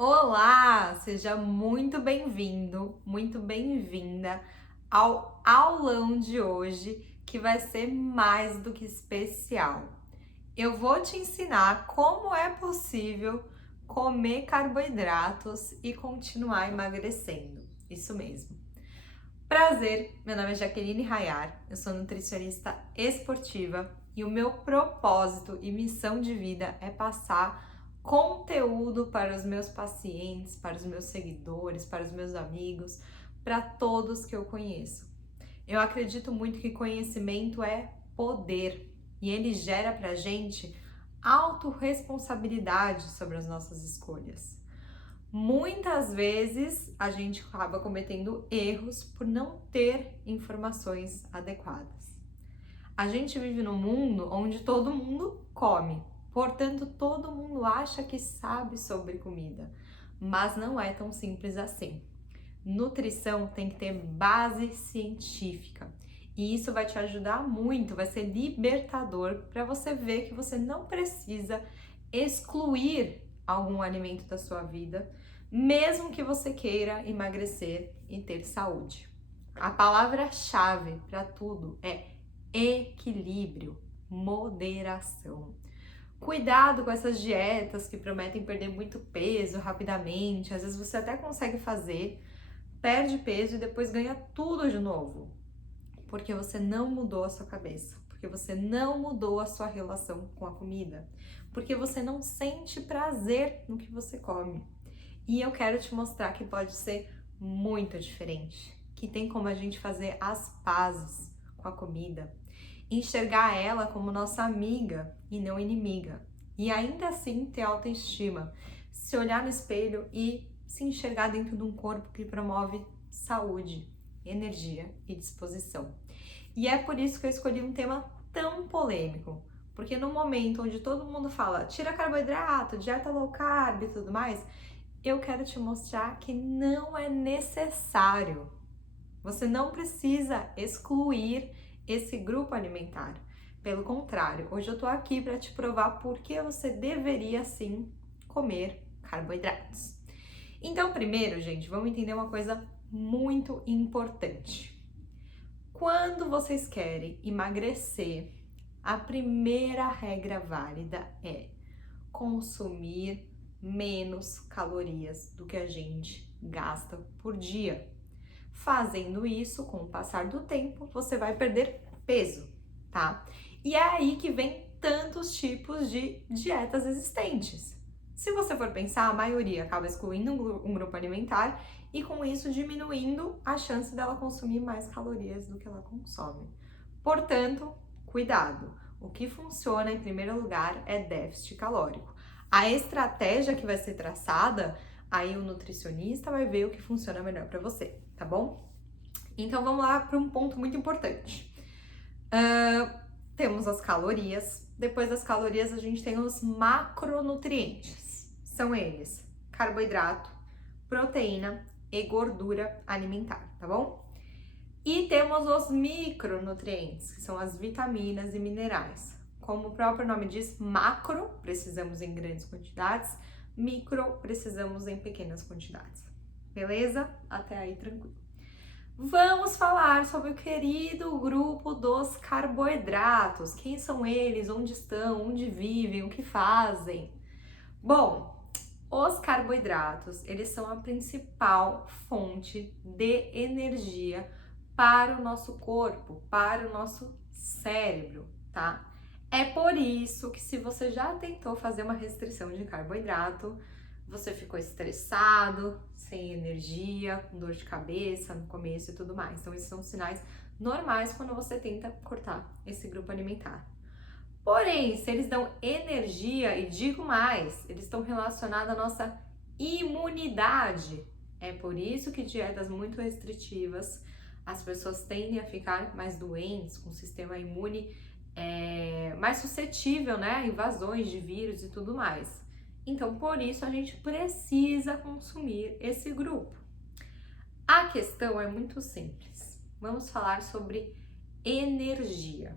Olá, seja muito bem-vindo, muito bem-vinda ao aulão de hoje, que vai ser mais do que especial. Eu vou te ensinar como é possível comer carboidratos e continuar emagrecendo. Isso mesmo. Prazer, meu nome é Jaqueline Rayar, eu sou nutricionista esportiva e o meu propósito e missão de vida é passar conteúdo para os meus pacientes, para os meus seguidores, para os meus amigos, para todos que eu conheço. Eu acredito muito que conhecimento é poder e ele gera para a gente autorresponsabilidade sobre as nossas escolhas. Muitas vezes a gente acaba cometendo erros por não ter informações adequadas. A gente vive num mundo onde todo mundo come, portanto, todo mundo acha que sabe sobre comida, mas não é tão simples assim. Nutrição tem que ter base científica e isso vai te ajudar muito, vai ser libertador para você ver que você não precisa excluir algum alimento da sua vida, mesmo que você queira emagrecer e ter saúde. A palavra-chave para tudo é equilíbrio, moderação. Cuidado com essas dietas que prometem perder muito peso rapidamente, às vezes você até consegue fazer, perde peso e depois ganha tudo de novo, porque você não mudou a sua cabeça, porque você não mudou a sua relação com a comida, porque você não sente prazer no que você come. E eu quero te mostrar que pode ser muito diferente, que tem como a gente fazer as pazes com a comida, enxergar ela como nossa amiga e não inimiga, e ainda assim ter autoestima, se olhar no espelho e se enxergar dentro de um corpo que promove saúde, energia e disposição. E é por isso que eu escolhi um tema tão polêmico, porque no momento onde todo mundo fala tira carboidrato, dieta low carb e tudo mais, eu quero te mostrar que não é necessário. Você não precisa excluir esse grupo alimentar. Pelo contrário, hoje eu tô aqui para te provar por que você deveria sim comer carboidratos. Então, primeiro, gente, vamos entender uma coisa muito importante. Quando vocês querem emagrecer, a primeira regra válida é consumir menos calorias do que a gente gasta por dia. Fazendo isso, com o passar do tempo, você vai perder peso, tá? E é aí que vem tantos tipos de dietas existentes. Se você for pensar, a maioria acaba excluindo um grupo alimentar e com isso diminuindo a chance dela consumir mais calorias do que ela consome. Portanto, cuidado! O que funciona em primeiro lugar é déficit calórico. A estratégia que vai ser traçada, aí o nutricionista vai ver o que funciona melhor para você, tá bom? Então vamos lá para um ponto muito importante. Temos as calorias, depois das calorias a gente tem os macronutrientes. São eles: carboidrato, proteína e gordura alimentar, tá bom? E temos os micronutrientes, que são as vitaminas e minerais. Como o próprio nome diz, macro, precisamos em grandes quantidades, micro, precisamos em pequenas quantidades. Beleza? Até aí, tranquilo. Vamos falar sobre o querido grupo dos carboidratos. Quem são eles? Onde estão? Onde vivem? O que fazem? Bom, os carboidratos, eles são a principal fonte de energia para o nosso corpo, para o nosso cérebro, tá? É por isso que se você já tentou fazer uma restrição de carboidrato, você ficou estressado, sem energia, com dor de cabeça no começo e tudo mais. Então, esses são sinais normais quando você tenta cortar esse grupo alimentar. Porém, se eles dão energia, e digo mais, eles estão relacionados à nossa imunidade. É por isso que dietas muito restritivas, as pessoas tendem a ficar mais doentes, com o sistema imune mais suscetível, né, a invasões de vírus e tudo mais. Então, por isso, a gente precisa consumir esse grupo. A questão é muito simples. Vamos falar sobre energia.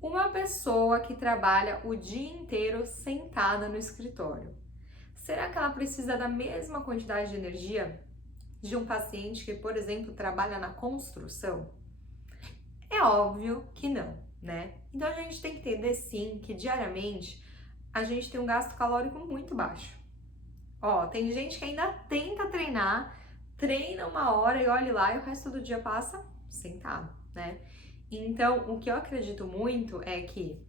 Uma pessoa que trabalha o dia inteiro sentada no escritório, será que ela precisa da mesma quantidade de energia de um paciente que, por exemplo, trabalha na construção? É óbvio que não, né? Então a gente tem que entender sim que diariamente a gente tem um gasto calórico muito baixo. Ó, tem gente que ainda tenta treinar, treina 1 hora e olha lá e o resto do dia passa sentado, né? Então, o que eu acredito muito é que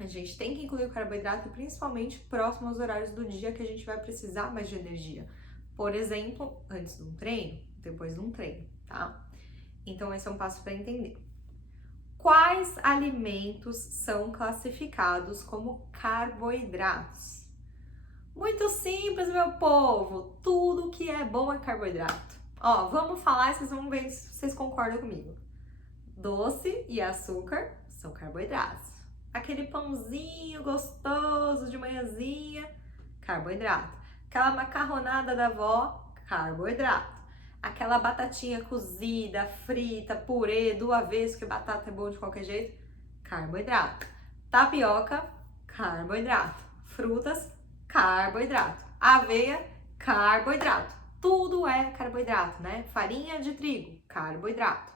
a gente tem que incluir o carboidrato principalmente próximo aos horários do dia que a gente vai precisar mais de energia. Por exemplo, antes de um treino, depois de um treino, tá? Então, esse é um passo para entender. Quais alimentos são classificados como carboidratos? Muito simples, meu povo. Tudo que é bom é carboidrato. Ó, vamos falar e vocês vão ver se vocês concordam comigo. Doce e açúcar são carboidratos. Aquele pãozinho gostoso de manhãzinha, carboidrato. Aquela macarronada da avó, carboidrato. Aquela batatinha cozida, frita, purê, do avesso, que batata é bom de qualquer jeito, carboidrato. Tapioca, carboidrato. Frutas, carboidrato. Aveia, carboidrato. Tudo é carboidrato, né? Farinha de trigo, carboidrato.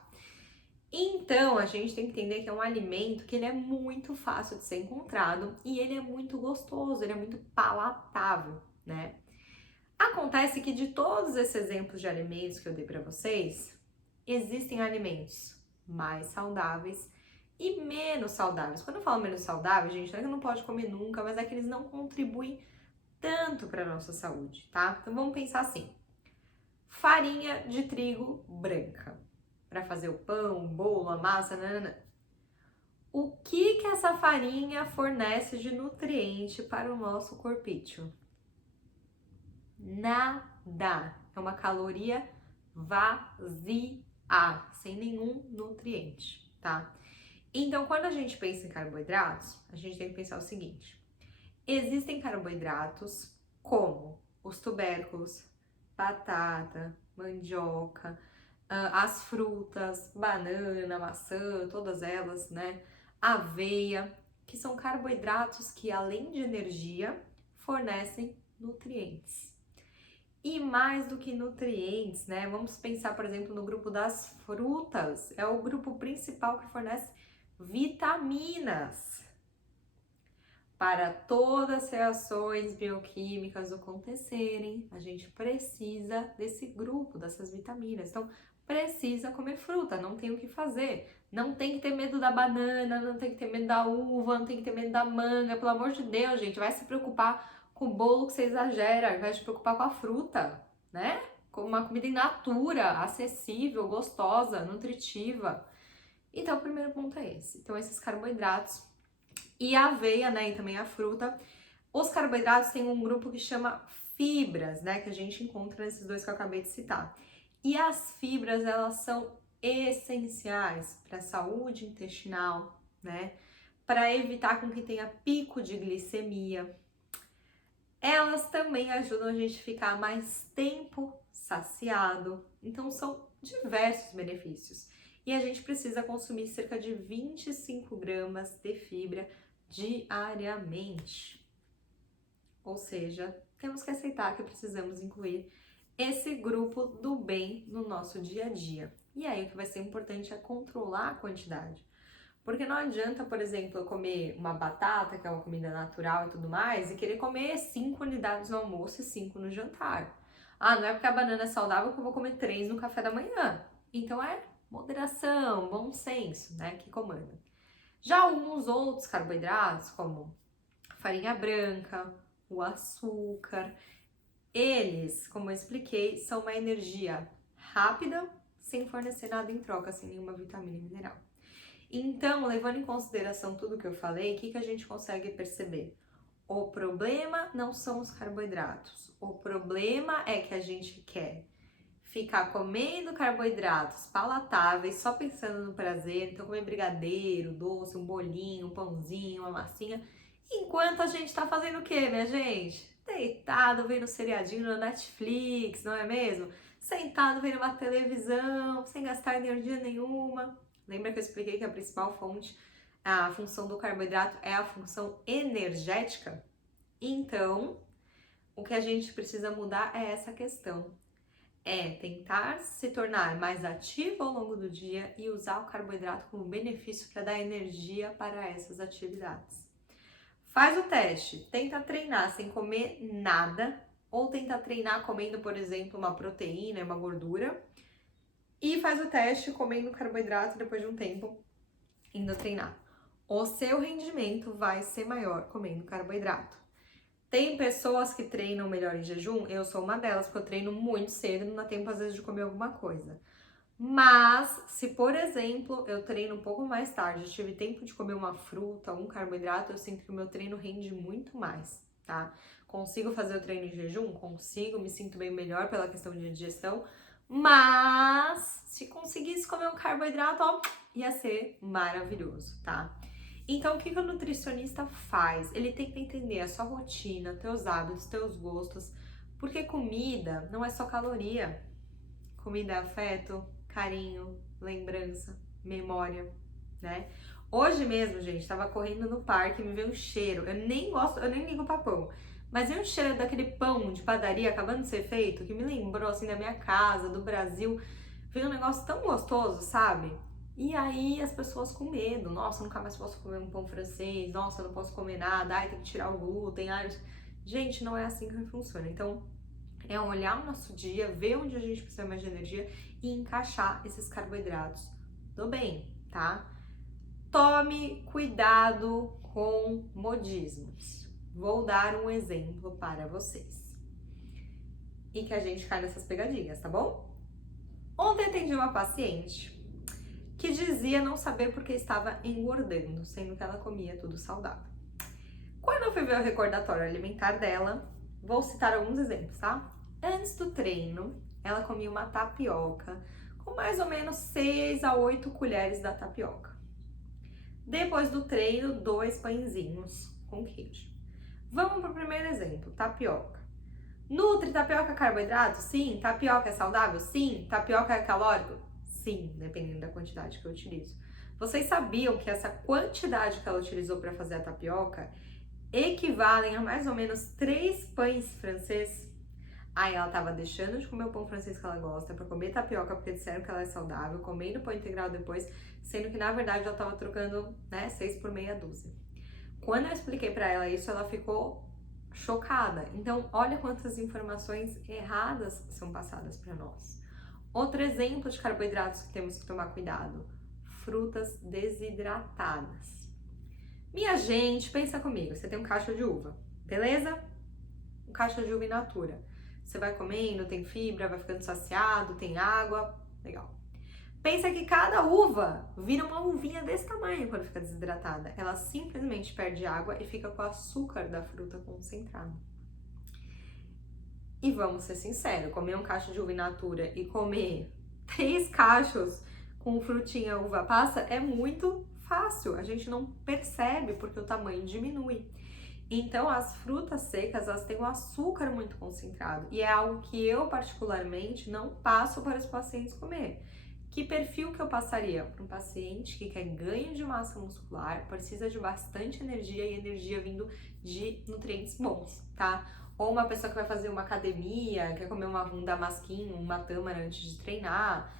Então, a gente tem que entender que é um alimento que ele é muito fácil de ser encontrado e ele é muito gostoso, ele é muito palatável, né? Acontece que de todos esses exemplos de alimentos que eu dei para vocês, existem alimentos mais saudáveis e menos saudáveis. Quando eu falo menos saudáveis, gente, não é que não pode comer nunca, mas é que eles não contribuem tanto para a nossa saúde, tá? Então vamos pensar assim: farinha de trigo branca, para fazer o pão, o bolo, a massa, nanana. O que essa farinha fornece de nutriente para o nosso corpício? Nada. É uma caloria vazia, sem nenhum nutriente, tá? Então, quando a gente pensa em carboidratos, a gente tem que pensar o seguinte: existem carboidratos como os tubérculos, batata, mandioca, as frutas, banana, maçã, todas elas, né? Aveia, que são carboidratos que, além de energia, fornecem nutrientes. E mais do que nutrientes, né? Vamos pensar, por exemplo, no grupo das frutas. É o grupo principal que fornece vitaminas. Para todas as reações bioquímicas acontecerem, a gente precisa desse grupo, dessas vitaminas. Então, precisa comer fruta, não tem o que fazer. Não tem que ter medo da banana, não tem que ter medo da uva, não tem que ter medo da manga. Pelo amor de Deus, gente, vai se preocupar com o bolo que você exagera, vai se preocupar com a fruta, né? Com uma comida in natura, acessível, gostosa, nutritiva. Então, o primeiro ponto é esse. Então, esses carboidratos e a aveia, né, e também a fruta. Os carboidratos têm um grupo que chama fibras, né, que a gente encontra nesses dois que eu acabei de citar. E as fibras, elas são essenciais para a saúde intestinal, né, para evitar com que tenha pico de glicemia. Elas também ajudam a gente a ficar mais tempo saciado. Então, são diversos benefícios. E a gente precisa consumir cerca de 25 gramas de fibra diariamente. Ou seja, temos que aceitar que precisamos incluir esse grupo do bem no nosso dia a dia. E aí o que vai ser importante é controlar a quantidade. Porque não adianta, por exemplo, eu comer uma batata, que é uma comida natural e tudo mais, e querer comer 5 unidades no almoço e 5 no jantar. Ah, não é porque a banana é saudável que eu vou comer 3 no café da manhã. Então é moderação, bom senso, né, que comanda. Já alguns outros carboidratos, como farinha branca, o açúcar, eles, como eu expliquei, são uma energia rápida, sem fornecer nada em troca, sem nenhuma vitamina e mineral. Então, levando em consideração tudo que eu falei, o que a gente consegue perceber? O problema não são os carboidratos, o problema é que a gente quer ficar comendo carboidratos palatáveis, só pensando no prazer, então comer brigadeiro, doce, um bolinho, um pãozinho, uma massinha, enquanto a gente tá fazendo o quê, minha gente? Deitado, vendo seriadinho no Netflix, não é mesmo? Sentado vendo uma televisão, sem gastar energia nenhuma. Lembra que eu expliquei que a principal fonte, a função do carboidrato é a função energética? Então, O que a gente precisa mudar é essa questão. É tentar se tornar mais ativo ao longo do dia e usar o carboidrato como benefício para dar energia para essas atividades. Faz o teste, tenta treinar sem comer nada, ou tenta treinar comendo, por exemplo, uma proteína, uma gordura, e faz o teste comendo carboidrato depois de um tempo indo treinar. O seu rendimento vai ser maior comendo carboidrato. Tem pessoas que treinam melhor em jejum, eu sou uma delas, porque eu treino muito cedo, não dá tempo às vezes de comer alguma coisa. Mas, se por exemplo, eu treino um pouco mais tarde, eu tive tempo de comer uma fruta, um carboidrato, eu sinto que o meu treino rende muito mais, tá? Consigo fazer o treino em jejum? Consigo, me sinto bem melhor pela questão de digestão, mas se conseguisse comer um carboidrato, ó, ia ser maravilhoso, tá? Então, o que o nutricionista faz? Ele tenta entender a sua rotina, teus hábitos, teus gostos, porque comida não é só caloria. Comida é afeto, carinho, lembrança, memória, né? Hoje mesmo, gente, tava correndo no parque e me veio um cheiro. Eu nem gosto, eu nem ligo pra pão. Mas veio um cheiro daquele pão de padaria acabando de ser feito, que me lembrou, assim, da minha casa, do Brasil. Veio um negócio tão gostoso, sabe? E aí as pessoas com medo. Nossa, nunca mais posso comer um pão francês. Nossa, eu não posso comer nada. Ai, tem que tirar o glúten. Ai, gente, não é assim que funciona. Então, é olhar o nosso dia, ver onde a gente precisa mais de energia e encaixar esses carboidratos do bem, tá? Tome cuidado com modismos. Vou dar um exemplo para vocês. E que a gente cai nessas pegadinhas, tá bom? Ontem atendi uma paciente que dizia não saber porque estava engordando, sendo que ela comia tudo saudável. Quando eu fui ver o recordatório alimentar dela, vou citar alguns exemplos, tá? Antes do treino, ela comia uma tapioca com mais ou menos 6 a 8 colheres da tapioca. Depois do treino, 2 pãezinhos com queijo. Vamos para o primeiro exemplo, tapioca. Nutri tapioca carboidrato? Sim. Tapioca é saudável? Sim. Tapioca é calórico? Sim, dependendo da quantidade que eu utilizo. Vocês sabiam que essa quantidade que ela utilizou para fazer a tapioca equivalem a mais ou menos 3 pães franceses? Aí ela tava deixando de comer o pão francês que ela gosta para comer tapioca porque disseram que ela é saudável, comendo pão integral depois, sendo que na verdade ela tava trocando, né, 6 por meia dúzia. Quando eu expliquei para ela isso, ela ficou chocada. Então, olha quantas informações erradas são passadas para nós. Outro exemplo de carboidratos que temos que tomar cuidado: frutas desidratadas. Minha gente, pensa comigo, você tem um cacho de uva, beleza? Um cacho de uva in natura. Você vai comendo, tem fibra, vai ficando saciado, tem água, legal. Pensa que cada uva vira uma uvinha desse tamanho quando fica desidratada. Ela simplesmente perde água e fica com o açúcar da fruta concentrado. E vamos ser sinceros, comer um cacho de uva in natura e comer 3 cachos com frutinha uva passa é muito fácil. A gente não percebe porque o tamanho diminui. Então, as frutas secas, elas têm um açúcar muito concentrado e é algo que eu, particularmente, não passo para os pacientes comer. Que perfil que eu passaria? Para um paciente que quer ganho de massa muscular, precisa de bastante energia e energia vindo de nutrientes bons, tá? Ou uma pessoa que vai fazer uma academia, quer comer um damasquinho, uma tâmara antes de treinar.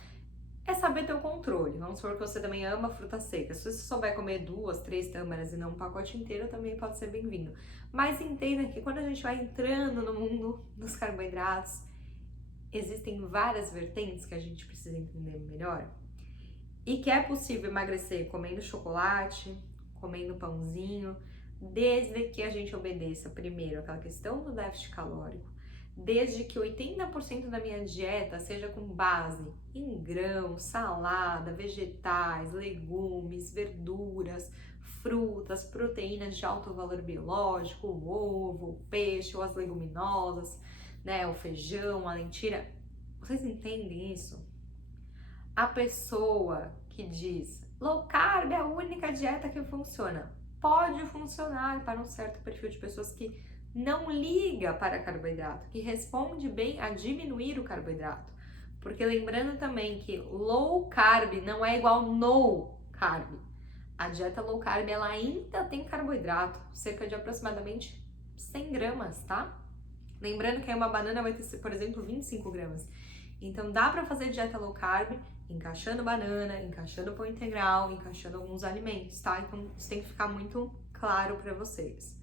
É saber ter o controle. Vamos supor que você também ama fruta seca. Se você souber comer 2, 3 tâmaras e não um pacote inteiro, também pode ser bem-vindo. Mas entenda que quando a gente vai entrando no mundo dos carboidratos, existem várias vertentes que a gente precisa entender melhor. E que é possível emagrecer comendo chocolate, comendo pãozinho, desde que a gente obedeça primeiro aquela questão do déficit calórico, desde que 80% da minha dieta seja com base em grãos, salada, vegetais, legumes, verduras, frutas, proteínas de alto valor biológico, o ovo, o peixe ou as leguminosas, né, o feijão, a lentilha. Vocês entendem isso? A pessoa que diz low carb é a única dieta que funciona, pode funcionar para um certo perfil de pessoas que não liga para carboidrato, que responde bem a diminuir o carboidrato. Porque lembrando também que low carb não é igual no carb. A dieta low carb, ela ainda tem carboidrato, cerca de aproximadamente 100 gramas, tá? Lembrando que aí uma banana vai ter, por exemplo, 25 gramas. Então dá pra fazer dieta low carb, encaixando banana, encaixando pão integral, encaixando alguns alimentos, tá? Então isso tem que ficar muito claro pra vocês.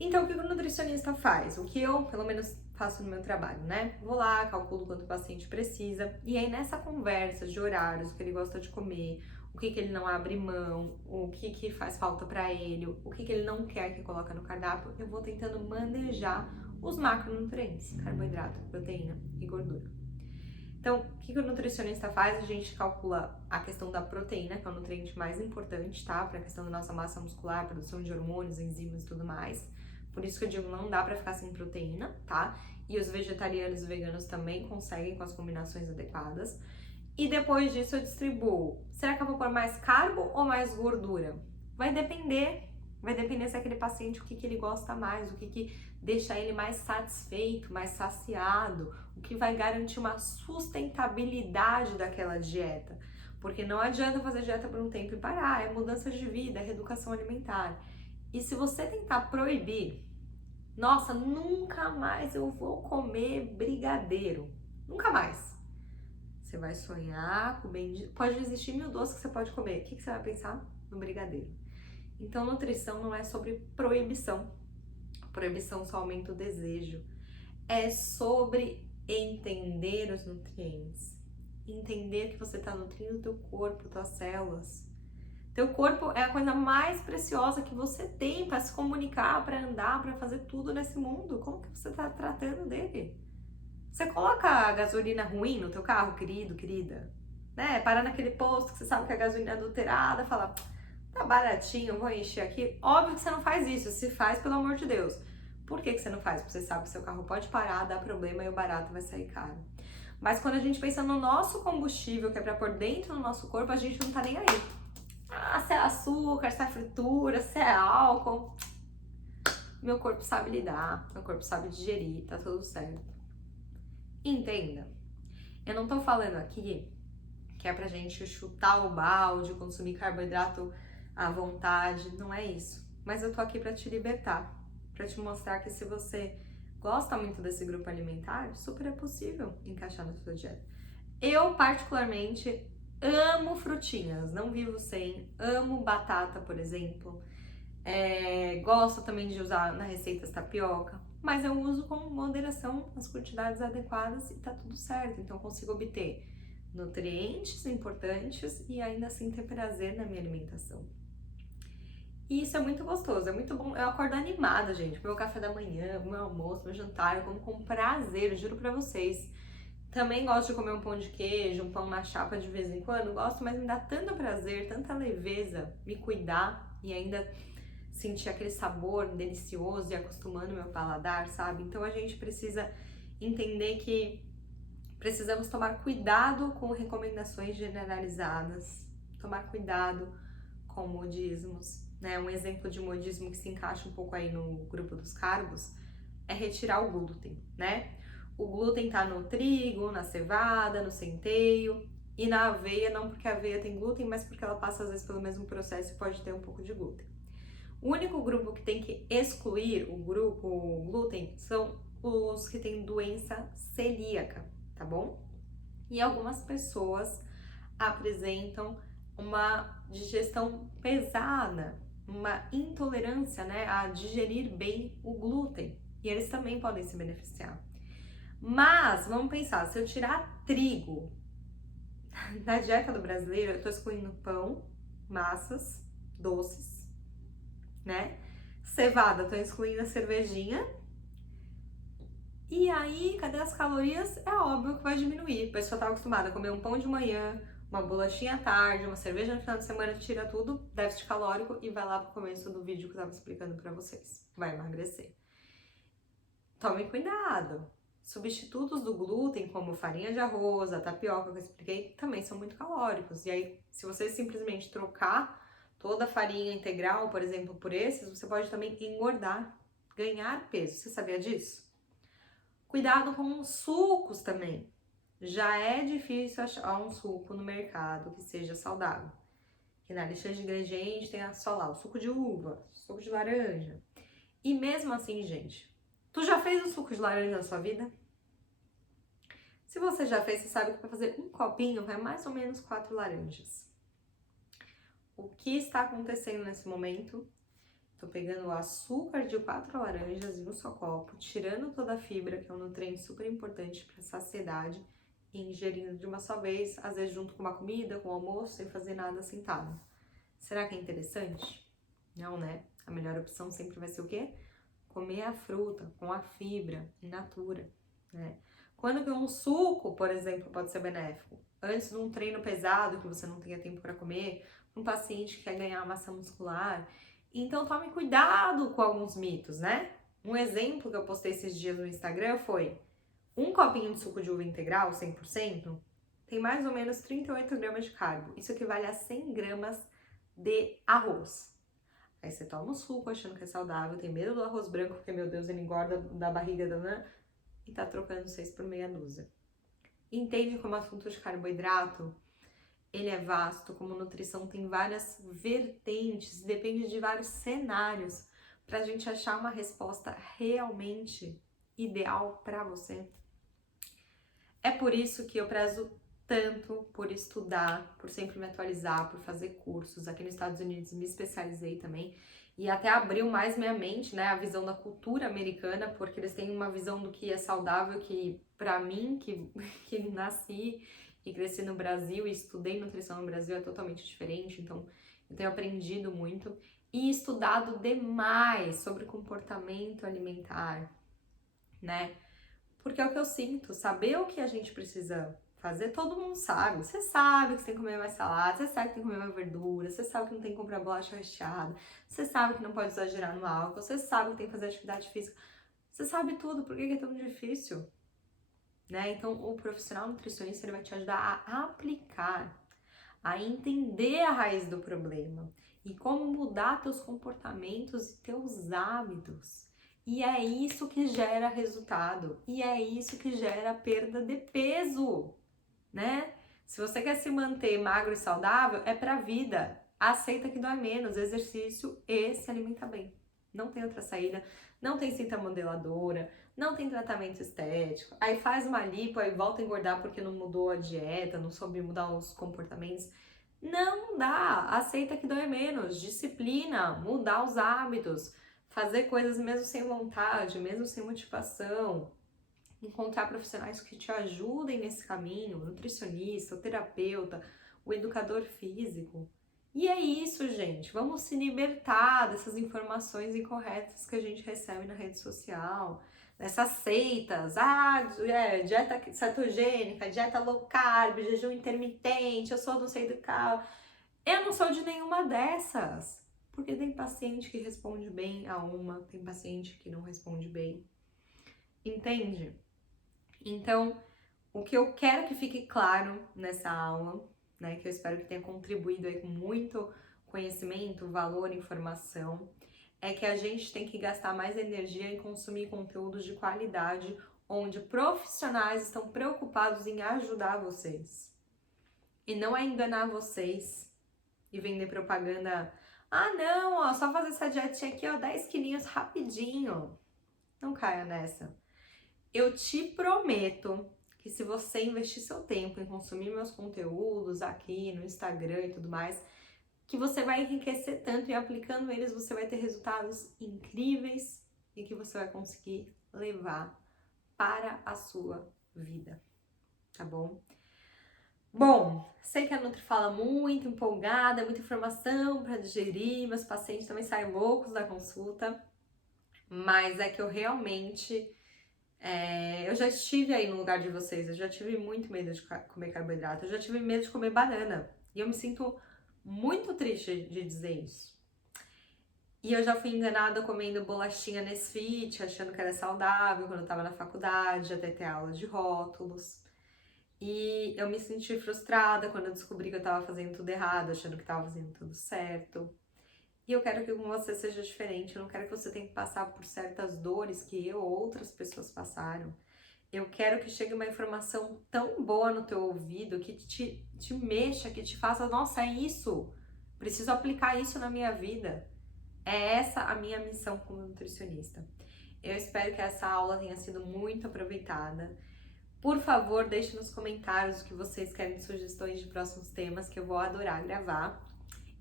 Então o que o nutricionista faz? O que eu, pelo menos, faço no meu trabalho, né? Vou lá, calculo quanto o paciente precisa, e aí nessa conversa de horários, o que ele gosta de comer, o que ele não abre mão, o que faz falta pra ele, o que ele não quer que coloque no cardápio, eu vou tentando manejar os macronutrientes, carboidrato, proteína e gordura. Então, o que o nutricionista faz? A gente calcula a questão da proteína, que é o nutriente mais importante, tá? Para a questão da nossa massa muscular, produção de hormônios, enzimas e tudo mais. Por isso que eu digo, não dá para ficar sem proteína, tá? E os vegetarianos e veganos também conseguem com as combinações adequadas. E depois disso eu distribuo. Será que eu vou pôr mais carbo ou mais gordura? Vai depender se aquele paciente, o que ele gosta mais, o que deixa ele mais satisfeito, mais saciado, o que vai garantir uma sustentabilidade daquela dieta. Porque não adianta fazer dieta por um tempo e parar, é mudança de vida, é reeducação alimentar. E se você tentar proibir, nossa, nunca mais eu vou comer brigadeiro, nunca mais. Você vai sonhar com bem... Pode existir 1000 doces que você pode comer. O que você vai pensar? No brigadeiro. Então, nutrição não é sobre proibição. Proibição só aumenta o desejo. É sobre entender os nutrientes. Entender que você está nutrindo o teu corpo, tuas células. Teu corpo é a coisa mais preciosa que você tem para se comunicar, para andar, para fazer tudo nesse mundo. Como que você está tratando dele? Você coloca a gasolina ruim no teu carro, querido, querida? Né? Parar naquele posto que você sabe que a gasolina é adulterada, fala, tá baratinho, vou encher aqui. Óbvio que você não faz isso, se faz, pelo amor de Deus. Por que você não faz? Porque você sabe que seu carro pode parar, dar problema e o barato vai sair caro. Mas quando a gente pensa no nosso combustível, que é pra pôr dentro do nosso corpo, a gente não tá nem aí. Ah, se é açúcar, se é fritura, se é álcool. Meu corpo sabe lidar, meu corpo sabe digerir, tá tudo certo. Entenda, eu não tô falando aqui que é pra gente chutar o balde, consumir carboidrato à vontade, não é isso. Mas eu tô aqui pra te libertar, pra te mostrar que se você gosta muito desse grupo alimentar, super é possível encaixar na sua dieta. Eu, particularmente, amo frutinhas, não vivo sem, amo batata, por exemplo. Gosto também de usar na receitas tapioca, mas eu uso com moderação as quantidades adequadas e tá tudo certo. Então eu consigo obter nutrientes importantes e ainda assim ter prazer na minha alimentação. E isso é muito gostoso, é muito bom. Eu acordo animada, gente. Meu café da manhã, meu almoço, meu jantar, eu como com prazer, eu juro pra vocês. Também gosto de comer um pão de queijo, um pão na chapa de vez em quando, gosto, mas me dá tanto prazer, tanta leveza me cuidar e ainda sentir aquele sabor delicioso e acostumando meu paladar, sabe? Então a gente precisa entender que precisamos tomar cuidado com recomendações generalizadas, tomar cuidado com modismos, né? Um exemplo de modismo que se encaixa um pouco aí no grupo dos carbos é retirar o glúten, né? O glúten tá no trigo, na cevada, no centeio e na aveia, não porque a aveia tem glúten, mas porque ela passa às vezes pelo mesmo processo e pode ter um pouco de glúten. O único grupo que tem que excluir o glúten são os que têm doença celíaca, tá bom? E algumas pessoas apresentam uma digestão pesada, uma intolerância, né, a digerir bem o glúten. E eles também podem se beneficiar. Mas, vamos pensar, se eu tirar trigo da dieta do brasileiro, eu tô excluindo pão, massas, doces, né? Cevada, tô excluindo a cervejinha. E aí, cadê as calorias? É óbvio que vai diminuir. A pessoa tá acostumada a comer um pão de manhã, uma bolachinha à tarde, uma cerveja no final de semana, tira tudo, déficit calórico e vai lá pro começo do vídeo que eu tava explicando pra vocês. Vai emagrecer. Tome cuidado. Substitutos do glúten, como farinha de arroz, a tapioca que eu expliquei, também são muito calóricos. E aí, se você simplesmente trocar toda a farinha integral, por exemplo, por esses, você pode também engordar, ganhar peso. Você sabia disso? Cuidado com os sucos também. Já é difícil achar um suco no mercado que seja saudável. Que na lista de ingredientes tem só lá o suco de uva, suco de laranja. E mesmo assim, gente, Tu já fez um suco de laranja na sua vida? Se você já fez, você sabe que para fazer um copinho vai mais ou menos 4 laranjas. O que está acontecendo nesse momento? Tô pegando o açúcar de 4 laranjas em um só copo, tirando toda a fibra, que é um nutriente super importante para saciedade, e ingerindo de uma só vez, às vezes junto com uma comida, com o almoço, sem fazer nada sentado. Será que é interessante? Não, né? A melhor opção sempre vai ser o quê? Comer a fruta com a fibra in natura, né? Quando que um suco, por exemplo, pode ser benéfico? Antes de um treino pesado que você não tenha tempo para comer, um paciente que quer ganhar massa muscular. Então tome cuidado com alguns mitos, né? Um exemplo que eu postei esses dias no Instagram foi um copinho de suco de uva integral, 100%, tem mais ou menos 38 gramas de carbo. Isso equivale a 100 gramas de arroz. Aí você toma o suco achando que é saudável, tem medo do arroz branco, porque, meu Deus, ele engorda da barriga da Nã, e tá trocando 6 por meia dúzia. Entende como o assunto de carboidrato, ele é vasto, como nutrição tem várias vertentes, depende de vários cenários, pra gente achar uma resposta realmente ideal para você. É por isso que eu prezo tanto por estudar, por sempre me atualizar, por fazer cursos. Aqui nos Estados Unidos me especializei também e até abriu mais minha mente, né, a visão da cultura americana, porque eles têm uma visão do que é saudável que pra mim, que nasci e cresci no Brasil e estudei nutrição no Brasil, é totalmente diferente. Então, eu tenho aprendido muito e estudado demais sobre comportamento alimentar, né? Porque é o que eu sinto, saber o que a gente precisa fazer, todo mundo sabe. Você sabe que você tem que comer mais salada, você sabe que tem que comer mais verdura, você sabe que não tem que comprar bolacha recheada, você sabe que não pode exagerar no álcool, você sabe que tem que fazer atividade física. Você sabe tudo, por que é tão difícil? Né? Então, o profissional nutricionista ele vai te ajudar a aplicar, a entender a raiz do problema e como mudar teus comportamentos e teus hábitos. E é isso que gera resultado. E é isso que gera perda de peso, né? Se você quer se manter magro e saudável, é pra vida. Aceita que dói menos, exercício e se alimenta bem. Não tem outra saída, não tem cinta modeladora, não tem tratamento estético. Aí faz uma lipo, aí volta a engordar porque não mudou a dieta, não soube mudar os comportamentos. Não dá, aceita que dói menos, disciplina, mudar os hábitos, fazer coisas mesmo sem vontade, mesmo sem motivação, encontrar profissionais que te ajudem nesse caminho, o nutricionista, o terapeuta, o educador físico. E é isso, gente, vamos se libertar dessas informações incorretas que a gente recebe na rede social, dessas seitas, dieta cetogênica, dieta low carb, jejum intermitente, eu sou não sei do qual. Eu não sou de nenhuma dessas. Porque tem paciente que responde bem a uma, tem paciente que não responde bem. Entende? Então, o que eu quero que fique claro nessa aula, né, que eu espero que tenha contribuído aí com muito conhecimento, valor, informação, é que a gente tem que gastar mais energia em consumir conteúdos de qualidade, onde profissionais estão preocupados em ajudar vocês. E não é enganar vocês e vender propaganda. Ah, não, ó, só fazer essa dietinha aqui, ó, 10 quilinhos rapidinho. Não caia nessa. Eu te prometo que se você investir seu tempo em consumir meus conteúdos aqui no Instagram e tudo mais, que você vai enriquecer tanto e aplicando eles você vai ter resultados incríveis e que você vai conseguir levar para a sua vida, tá bom? Bom, sei que a Nutri fala muito, empolgada, muita informação para digerir, meus pacientes também saem loucos da consulta, mas é que eu realmente, eu já estive aí no lugar de vocês, eu já tive muito medo de comer carboidrato, eu já tive medo de comer banana, e eu me sinto muito triste de dizer isso. E eu já fui enganada comendo bolachinha Nesfit, achando que era saudável quando eu tava na faculdade, até ter aula de rótulos. E eu me senti frustrada quando eu descobri que eu tava fazendo tudo errado, achando que tava fazendo tudo certo. E eu quero que com você seja diferente, eu não quero que você tenha que passar por certas dores que eu ou outras pessoas passaram. Eu quero que chegue uma informação tão boa no teu ouvido, que te mexa, que te faça, nossa, é isso, preciso aplicar isso na minha vida. É essa a minha missão como nutricionista. Eu espero que essa aula tenha sido muito aproveitada. Por favor, deixe nos comentários o que vocês querem de sugestões de próximos temas, que eu vou adorar gravar.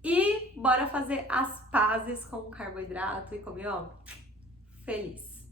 E bora fazer as pazes com o carboidrato e comer, ó, feliz!